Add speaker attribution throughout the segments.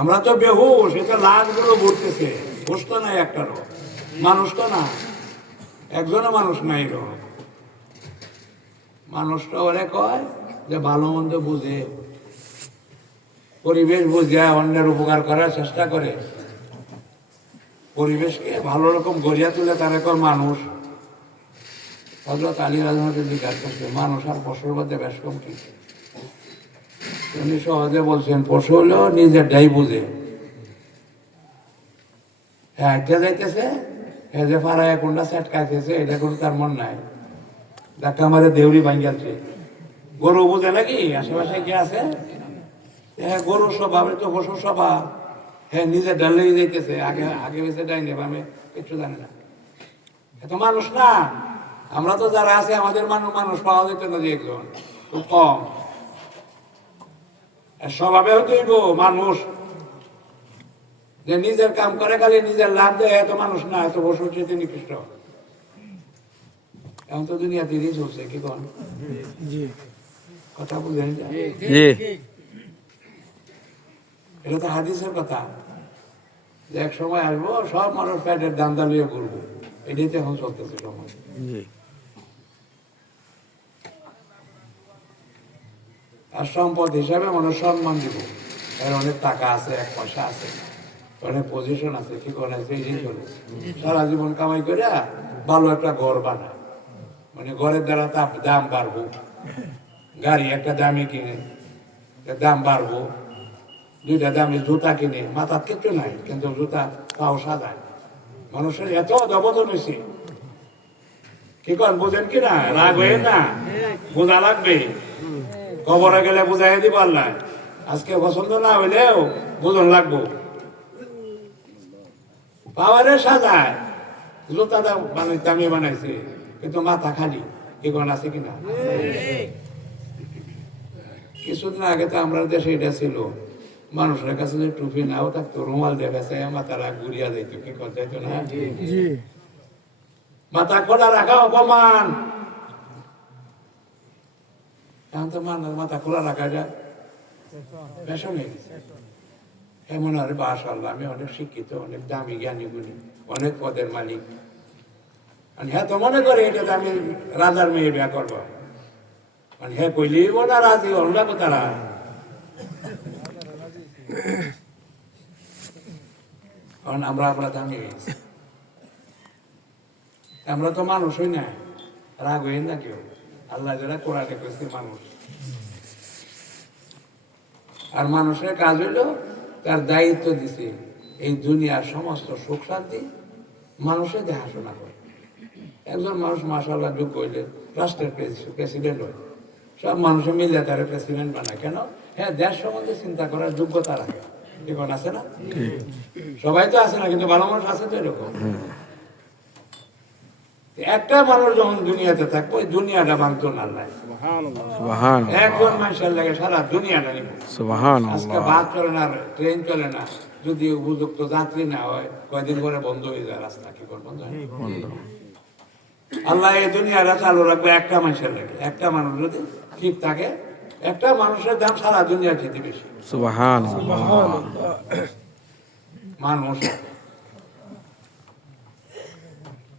Speaker 1: আমরা তো বেহুশ এটা লাশগুলো ঘুরতেছে হুশ তো নাই একটারও মানুষ তো না। একজনও মানুষ নাই রো মানুষটা ওরে কয় যে ভালো মন্দ বুঝে। পরিবেশ বুঝে, অন্যের উপকার করার চেষ্টা করে। পরিবেশকে ভালো রকম গড়িয়া তুলে তারা কর মানুষ। হজরত আলী রাজনাথে জিজ্ঞাসা করছে, মানুষ আর পশুর মধ্যে বেশ কম কি? উনি সহজে বলছেন, পশু হলেও নিজের ডাই বুঝে। হ্যাঁ যাইতেছে হ্যাঁ যে ফারায় কোনটা সেট খাইতেছে, এটা কোনো তার মন নাই। দেখা আমাদের দেউরি ভাঙ্গাচ্ছে। গরু বুঝে নাকি? আশেপাশে কি আছে? হ্যাঁ গরুর স্বভাব তো পশুর স্বভাব। হ্যাঁ নিজে ডালেই যাইতেছে, আগে আগে বেঁচে ডাইনে আমি কিচ্ছু জানি না। এত মানুষ না। আমরা তো যারা আছে, আমাদের মানুষ মানুষ পাওয়া যেত না যে একজন। খুব কম। স্বভাবে হইব মানুষ। যে নিজের কাম করে খালি নিজের লাভ দেয় এত মানুষ না এত বসে চেতে নিকৃষ্ট এখন তো দুনিয়া তিরিশ চলছে কি কন? কথা বুঝলেন
Speaker 2: জি
Speaker 1: এটা তো হাদিসের কথা। যে এক সময় আসব সব মানুষ প্যাটের দান্দা লিয়ে ঘুরবো। এটাই তো এখন চলতেছে সময়। আর সম্পদ হিসাবে মানুষ সম্মান দিব। এর অনেক টাকা আছে, এক পয়সা আছে, অনেক পজিশন আছে, কি করে এই করে সারা জীবন কামাই করে ভালো একটা ঘর বানা মানে ঘরের দ্বারা তাপ দাম বাড়বো। গাড়ি একটা দামি কিনে দাম বাড়বো। দুইটা দামি জুতা কিনে, মাথার কিচ্ছু নাই, কিন্তু জুতা পাও সাদায় মানুষের এত দবদন হয়েছে। কি কর বুঝেন কি না? রাগ হয়ে না? বোঝা লাগবে? কবরে গেলে বুঝাই দিব আল্লাহ আজকে পছন্দ না হইলেও বুঝন লাগবো। পাওয়ারে সাজায়। জুতা দাম মানে দামি বানাইছে কিন্তু মাথা খালি। কোন আছে কিনা? কিছুদিন আগে তো আমরা দেশে এটা ছিল। মানুষের কাছে যে টুপি নাও থাকতো রুমাল দেখাছে মাথারা ঘুরিয়া যাইতো কি করতে না? মাথা খোলা রাখা অপমান। এখন তো মানুষ মাথা খোলা রাখা যায় ফ্যাশন এমন আর বাস আল্লাহ আমি অনেক শিক্ষিত অনেক দামি জ্ঞানী গুণী অনেক পদের মালিক আর হ্যাঁ তো মনে করে এটা আমি রাজার মেয়ে বিয়া করব মানে হ্যাঁ কইলেই না রাজি অন্য তারা কারণ আমরা আমরা দামি আমরা তো মানুষই না রাগ হই না কেউ আল্লাহ যারা কোরআনে কইছে মানুষ। আর মানুষের কাজ হইল তার দায়িত্ব দিছে এই দুনিয়ার সমস্ত সুখ শান্তি মানুষের দেখাশোনা করে। একজন মানুষ মাসাল্লাহ যোগ্য হইলে রাষ্ট্রের প্রেসিডেন্ট হয়। সব মানুষে মিলে তার প্রেসিডেন্ট বানায়। কেন? হ্যাঁ দেশ সম্বন্ধে চিন্তা করার যোগ্যতা রাখে। এখন আছে না? সবাই তো আছে না কিন্তু ভালো মানুষ আছে তো এরকম। একটা মানুষ যখন দুনিয়াতে থাকব ওই দুনিয়াটা ভাঙতো না একজন মানুষের লাগে সারা দুনিয়াটা নিব। আজকে বাস চলে না ট্রেন চলে না যদি উপযুক্ত যাত্রী না হয় কয়দিন পরে বন্ধ হয়ে যায় রাস্তা কি করে বন্ধ হয়? আল্লাহ এই দুনিয়াটা চালু রাখবে একটা মানুষের লাগে। একটা মানুষ যদি ঠিক থাকে একটা মানুষের দাম সারা দুনিয়া খেতে বেশি। মানুষ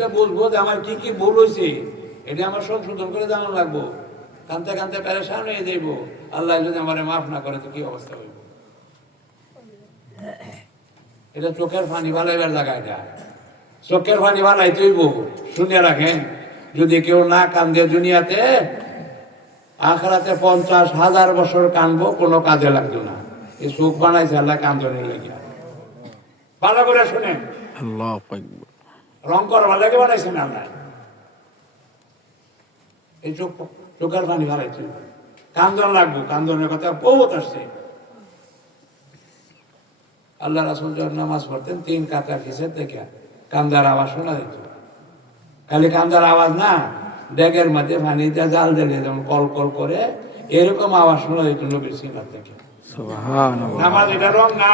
Speaker 1: যে বুঝব যে আমার কি কি ভুল হয়েছে এটা আমার সংশোধন করে জানা লাগবো। কানতে কানতে পেরেশান হয়ে যাইব। আল্লাহ যদি আমার মাফ না করে, তো কি অবস্থা হইব? এটা চোখের পানি ভালাইবার জায়গা এটা। চোখের পানি ভালাই তুইব শুনে রাখেন। যদি কেউ না কান্দে দুনিয়াতে, আখরাতে পঞ্চাশ হাজার বছর কানবো, কোনো কাজে লাগতো না। এই চোখ বানাইছে, আল্লাহ কান্দনের লেগে ভালো করে শুনেন।
Speaker 2: আল্লাহ
Speaker 1: রং করবার লাগে বানাইছেন আল্লাহ এই চোখ চোখের পানি ভালাইছে কান্দন লাগবো কান্দনের কথা বহুত আসছে। আল্লাহ রাসুল যখন নামাজ পড়তেন তিন কাতার কিসের থেকে কান্দার আওয়াজ শোনা যেত। খালি কান্দার আওয়াজ না ডেগের মধ্যে পানিতে জাল দিলে যেমন কল কল করে এরকম আওয়াজ শোনা যেত নবীর সিঙ্গার থেকে। নামাজ এটা রং না।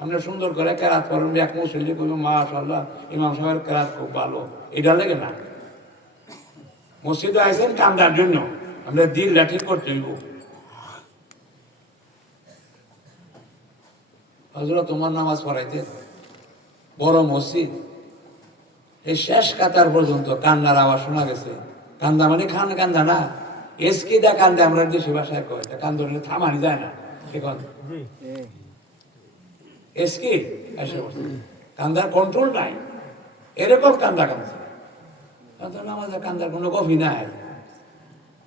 Speaker 1: আমরা সুন্দর করে কেরাত করেন, এক মুসল্লি কইব মাশাল্লাহ ইমাম সাহেবের কেরাত খুব ভালো। এটা লাগে না। মসজিদে আইসেন কান্দার জন্য। আমরা দিল লাঠি করতে হইব। হজরত তোমার নামাজ পড়াইতে বড় মসজিদ। এই শেষ কাতার পর্যন্ত কান্নার আওয়াজ শোনা গেছে। কান্দা মানে খান কান্দা না। এসকি দা কান্দে, আমরা দেশি ভাষায় কয় কান্দনে থামানি যায় না। এখন। এসকি এসে। কান্দার কন্ট্রোল নাই। এরকম কান্দা কান্দা কান্দা আমাদের কান্দার কোনো কফি নাই।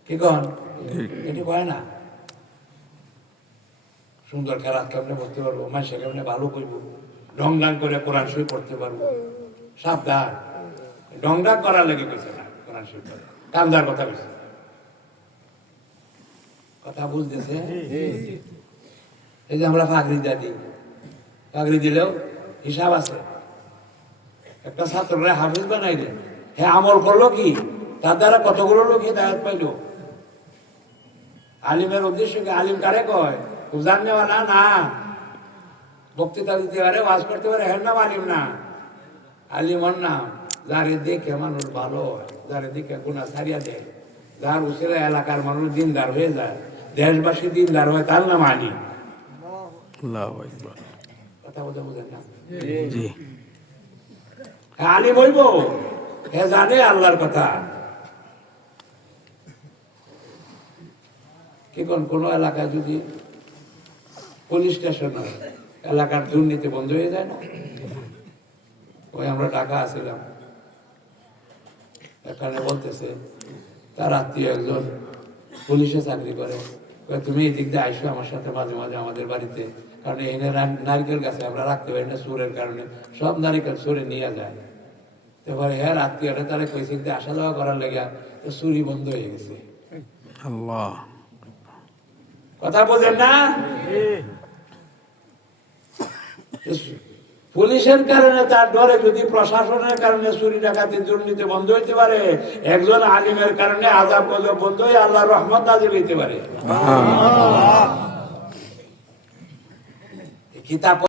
Speaker 1: কি কন? এটি কয় না? সুন্দর খেলা কেমনে পড়তে পারব? মানুষের কেমনে ভালো করব ডং ডাং করে কোরআন শরীফ পড়তে পারব? সাবধান। ডং ডাং করার লেগে কইছে না কোরআন শরীফ পড়ে। কান্দার কথা কইছে। কথা বুঝতেছে? এই যে আমরা ফাগরি দাদি ফাগরি দিলেও হিসাব আছে। একটা ছাত্ররা হাফিজ বানাইলে হ্যাঁ আমল করল কি? তার দ্বারা কতগুলো লোক হেদায়ত পাইলো? আলিমের উদ্দেশ্য কি? আলিম কারে কয়? উজান নেওয়ালা না বক্তৃতা দিতে পারে, ওয়াজ করতে পারে, হের নাম আলিম না। আলিম ওর নাম যারে দেখে মানুষ ভালো হয়, যারে দেখে গুণা ছাড়িয়া দেয়, যার উচিরা এলাকার মানুষ দিনদার হয়ে যায়, দেশবাসী দিনদার হয়, তার নাম আলিম। কথা বলতে বুঝেন না।
Speaker 2: জি।
Speaker 1: হ্যাঁ, হে জানে আল্লাহর কথা। কি কোন কোনো এলাকায় যদি পুলিশ স্টেশন এলাকার দুর্নীতি বন্ধ হয়ে যায় না? ওই আমরা টাকা আসিলাম। এখানে বলতেছে তার আত্মীয় একজন পুলিশে চাকরি করে। তুমি এই দিক দিয়ে আইসো আমার সাথে মাঝে মাঝে আমাদের বাড়িতে। কারণ এখানে রা- নারকেল গাছে আমরা রাখতে পারি না সুরের কারণে। সব নারিকেল সুরে নিয়ে যায়। এবারে হ্যাঁ আত্মীয়রা তারা কইছে যে আসা যাওয়া করার লেগে তো চুরি বন্ধ হয়ে গেছে।
Speaker 2: আল্লাহ।
Speaker 1: কথা বোঝেন না? পুলিশের কারণে তার ডরে যদি প্রশাসনের কারণে চুরি ডাকাতি দুর্নীতি বন্ধ হইতে পারে একজন আলিমের কারণে আজাব বন্ধ হয়ে আল্লাহ রহমত নাজিল হইতে পারে।
Speaker 2: Então,
Speaker 1: está